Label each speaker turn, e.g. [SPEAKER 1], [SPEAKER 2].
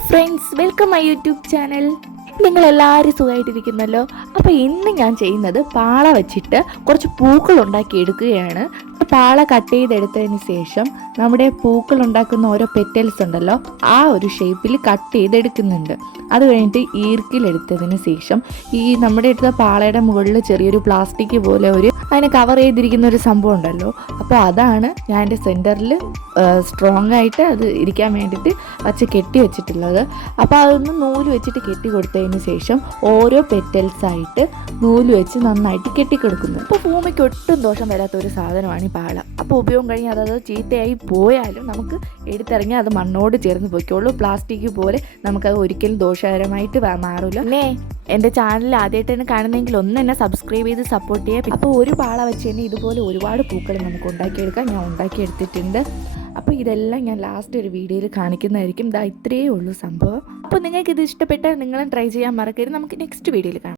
[SPEAKER 1] Friends welcome my YouTube channel നിങ്ങൾ എല്ലാവരും സുഖമായിട്ടിരിക്കുന്നല്ലോ. അപ്പോൾ ഇന്ന് ഞാൻ ചെയ്യുന്നത് പാള വെച്ചിട്ട് കുറച്ച് പൂക്കൾ ഉണ്ടാക്കി എടുക്കുകയാണ് പാള കട്ട് ചെയ്തെടുത്തതിന് ശേഷം നമ്മുടെ പൂക്കൾ ഉണ്ടാക്കുന്ന ഓരോ പെറ്റൽസ് ഉണ്ടല്ലോ ആ ഒരു ഷേപ്പിൽ കട്ട് ചെയ്തെടുക്കുന്നുണ്ട്. അത് കഴിഞ്ഞിട്ട് ഈർക്കിലെടുത്തതിന് ശേഷം ഈ നമ്മുടെ എടുത്ത പാളയുടെ മുകളിൽ ചെറിയൊരു പ്ലാസ്റ്റിക് പോലെ ഒരു അതിനെ കവർ ചെയ്തിരിക്കുന്ന ഒരു സംഭവം ഉണ്ടല്ലോ. അപ്പോൾ അതാണ് ഞാൻ എന്റെ സെന്ററിൽ സ്ട്രോങ് ആയിട്ട് അത് ഇരിക്കാൻ വേണ്ടിയിട്ട് വച്ച് കെട്ടി വെച്ചിട്ടുള്ളത്. അപ്പോൾ അതൊന്ന് നൂൽ വെച്ചിട്ട് കെട്ടി കൊടുത്തതിന് ശേഷം ഓരോ പെറ്റൽസായിട്ട് നൂൽ വെച്ച് നന്നായിട്ട് കെട്ടിക്കൊടുക്കുന്നു. അപ്പോൾ ഭൂമിക്ക് ഒട്ടും ദോഷം വരാത്ത ഒരു സാധനമാണ് ഈ പാള. അപ്പോൾ ഉപയോഗം കഴിഞ്ഞ് അതത് ചീത്തയായി പോയാലും നമുക്ക് എടുത്തിറങ്ങി അത് മണ്ണോട് ചേർന്ന് പോയിക്കോളൂ. പ്ലാസ്റ്റിക് പോലെ നമുക്കത് ഒരിക്കലും ദോഷകരമായിട്ട് മാറില്ല അല്ലേ? എന്റെ ചാനൽ ആദ്യമായിട്ടാണ് കാണുന്നതെങ്കിൽ ഒന്ന് എന്നെ സബ്സ്ക്രൈബ് ചെയ്ത് സപ്പോർട്ട് ചെയ്യുക അപ്പോൾ ഒരു പാള വെച്ച് തന്നെ ഇതുപോലെ ഒരുപാട് പൂക്കൾ നമുക്ക് ഉണ്ടാക്കിയെടുക്കാം. ഞാൻ ഉണ്ടാക്കിയെടുത്തിട്ടുണ്ട്. അപ്പോൾ ഇതെല്ലാം ഞാൻ ലാസ്റ്റ് ഒരു വീഡിയോയിൽ കാണിക്കുന്നതായിരിക്കും. ഇതാ ഇത്രയേ ഉള്ളൂ സംഭവം. അപ്പോൾ നിങ്ങൾക്ക് ഇത് ഇഷ്ടപ്പെട്ടാൽ നിങ്ങളും ട്രൈ ചെയ്യാൻ മറക്കരുത്. നമുക്ക് നെക്സ്റ്റ് വീഡിയോയിൽ കാണാം.